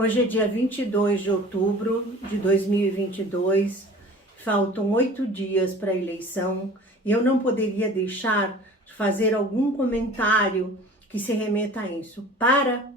Hoje é dia 22 de outubro de 2022, faltam 8 dias para a eleição e eu não poderia deixar de fazer algum comentário que se remeta a isso. Para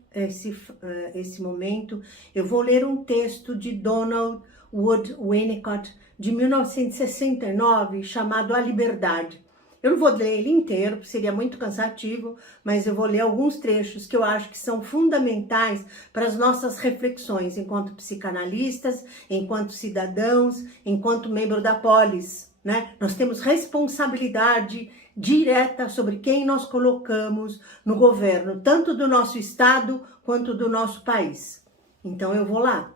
esse momento, eu vou ler um texto de Donald Wood Winnicott, de 1969, chamado A Liberdade. Eu não vou ler ele inteiro, porque seria muito cansativo, mas eu vou ler alguns trechos que eu acho que são fundamentais para as nossas reflexões enquanto psicanalistas, enquanto cidadãos, enquanto membro da polis, né? Nós temos responsabilidade direta sobre quem nós colocamos no governo, tanto do nosso estado quanto do nosso país. Então eu vou lá.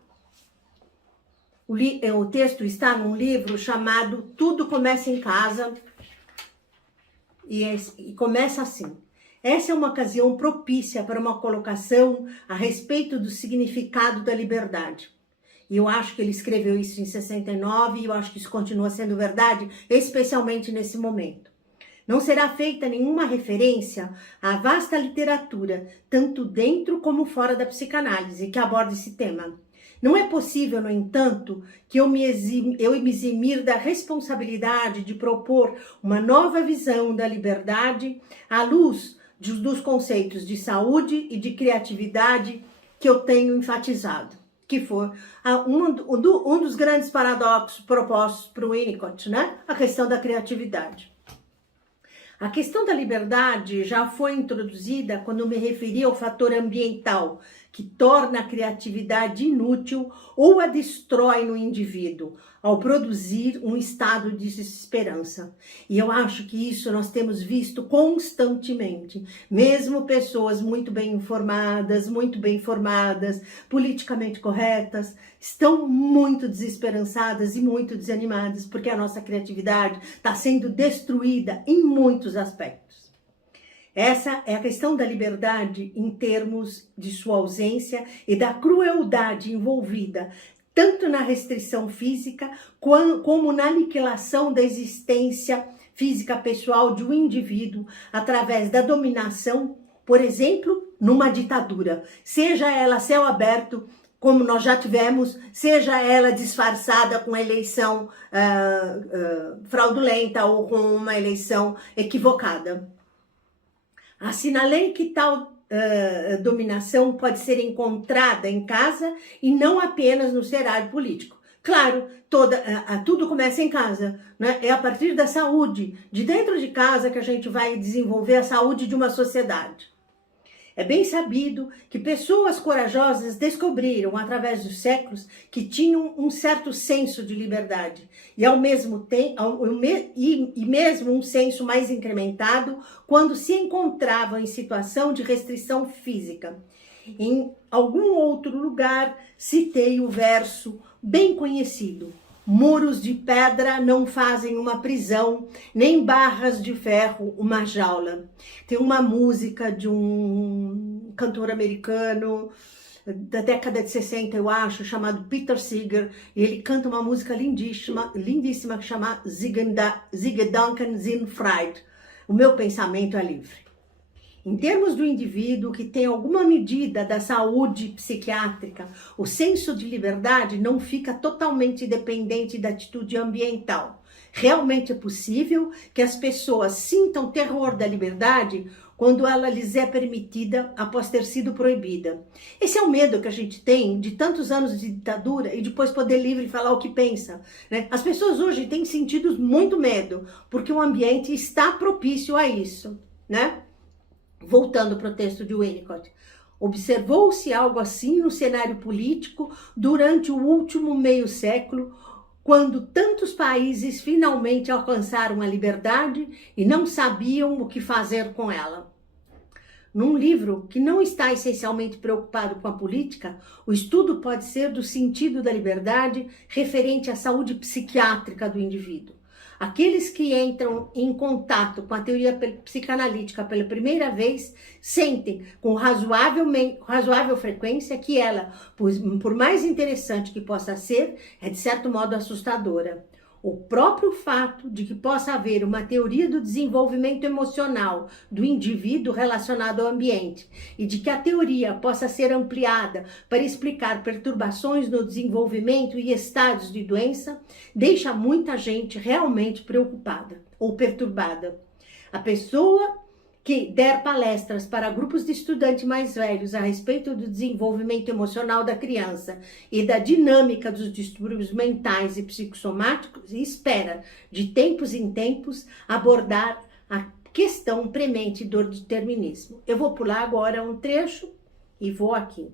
O texto está num livro chamado Tudo Começa em Casa, e começa assim: essa é uma ocasião propícia para uma colocação a respeito do significado da liberdade. E eu acho que ele escreveu isso em 69 e eu acho que isso continua sendo verdade, especialmente nesse momento. Não será feita nenhuma referência à vasta literatura, tanto dentro como fora da psicanálise, que aborda esse tema. Não é possível, no entanto, que eu me eximir da responsabilidade de propor uma nova visão da liberdade à luz dos conceitos de saúde e de criatividade que eu tenho enfatizado, que foi um dos grandes paradoxos propostos por Winnicott, né? A questão da criatividade. A questão da liberdade já foi introduzida quando me referi ao fator ambiental, que torna a criatividade inútil ou a destrói no indivíduo, ao produzir um estado de desesperança. E eu acho que isso nós temos visto constantemente. Mesmo pessoas muito bem informadas, muito bem formadas, politicamente corretas, estão muito desesperançadas e muito desanimadas, porque a nossa criatividade está sendo destruída em muitos aspectos. Essa é a questão da liberdade em termos de sua ausência e da crueldade envolvida, tanto na restrição física como na aniquilação da existência física pessoal de um indivíduo através da dominação, por exemplo, numa ditadura, seja ela a céu aberto, como nós já tivemos, seja ela disfarçada com eleição fraudulenta ou com uma eleição equivocada. Assinalei que tal dominação pode ser encontrada em casa e não apenas no cenário político. Claro, tudo começa em casa, né? É a partir da saúde, de dentro de casa, que a gente vai desenvolver a saúde de uma sociedade. É bem sabido que pessoas corajosas descobriram, através dos séculos, que tinham um certo senso de liberdade e, ao mesmo tempo, mesmo um senso mais incrementado quando se encontravam em situação de restrição física. Em algum outro lugar, citei o verso bem conhecido: muros de pedra não fazem uma prisão, nem barras de ferro uma jaula. Tem uma música de um cantor americano da década de 60, eu acho, chamado Peter Seeger, e ele canta uma música lindíssima, que chama Gedanken sind frei. O meu pensamento é livre. Em termos do indivíduo que tem alguma medida da saúde psiquiátrica, o senso de liberdade não fica totalmente dependente da atitude ambiental. Realmente é possível que as pessoas sintam terror da liberdade quando ela lhes é permitida após ter sido proibida. Esse é o medo que a gente tem de tantos anos de ditadura e depois poder livre falar o que pensa, né? As pessoas hoje têm sentido muito medo, porque o ambiente está propício a isso, né? Voltando para o texto de Winnicott, observou-se algo assim no cenário político durante o último meio século, quando tantos países finalmente alcançaram a liberdade e não sabiam o que fazer com ela. Num livro que não está essencialmente preocupado com a política, o estudo pode ser do sentido da liberdade referente à saúde psiquiátrica do indivíduo. Aqueles que entram em contato com a teoria psicanalítica pela primeira vez sentem com razoável frequência que ela, por mais interessante que possa ser, é de certo modo assustadora. O próprio fato de que possa haver uma teoria do desenvolvimento emocional do indivíduo relacionado ao ambiente e de que a teoria possa ser ampliada para explicar perturbações no desenvolvimento e estádios de doença, deixa muita gente realmente preocupada ou perturbada. A pessoa que der palestras para grupos de estudantes mais velhos a respeito do desenvolvimento emocional da criança e da dinâmica dos distúrbios mentais e psicossomáticos e espera, de tempos em tempos, abordar a questão premente do determinismo. Eu vou pular agora um trecho e vou aqui.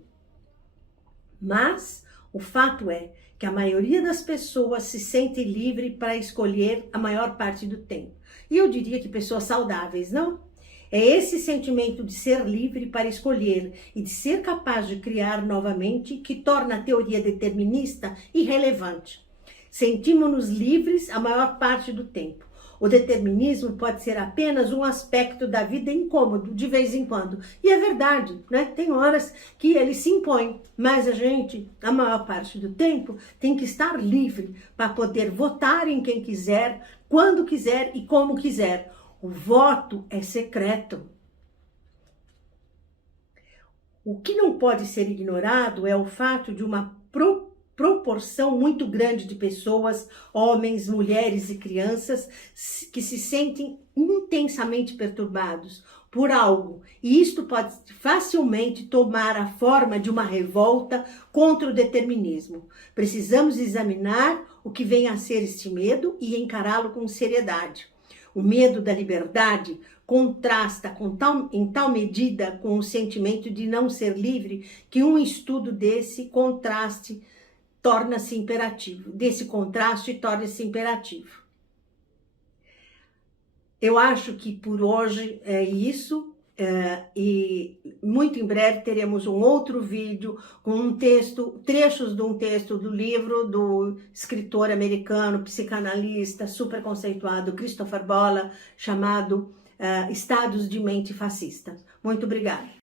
Mas o fato é que a maioria das pessoas se sente livre para escolher a maior parte do tempo. E eu diria que pessoas saudáveis, não? É esse sentimento de ser livre para escolher e de ser capaz de criar novamente que torna a teoria determinista irrelevante. Sentimos-nos livres a maior parte do tempo. O determinismo pode ser apenas um aspecto da vida incômodo, de vez em quando. E é verdade, né? Tem horas que ele se impõe, mas a gente, a maior parte do tempo, tem que estar livre para poder votar em quem quiser, quando quiser e como quiser. O voto é secreto. O que não pode ser ignorado é o fato de uma proporção muito grande de pessoas, homens, mulheres e crianças, que se sentem intensamente perturbados por algo. E isto pode facilmente tomar a forma de uma revolta contra o determinismo. Precisamos examinar o que vem a ser este medo e encará-lo com seriedade. O medo da liberdade contrasta em tal medida com o sentimento de não ser livre que um estudo desse contraste torna-se imperativo. Eu acho que por hoje é isso. E muito em breve teremos um outro vídeo com trechos de um texto do livro do escritor americano, psicanalista, super conceituado, Christopher Bolla, chamado Estados de Mente Fascista. Muito obrigada.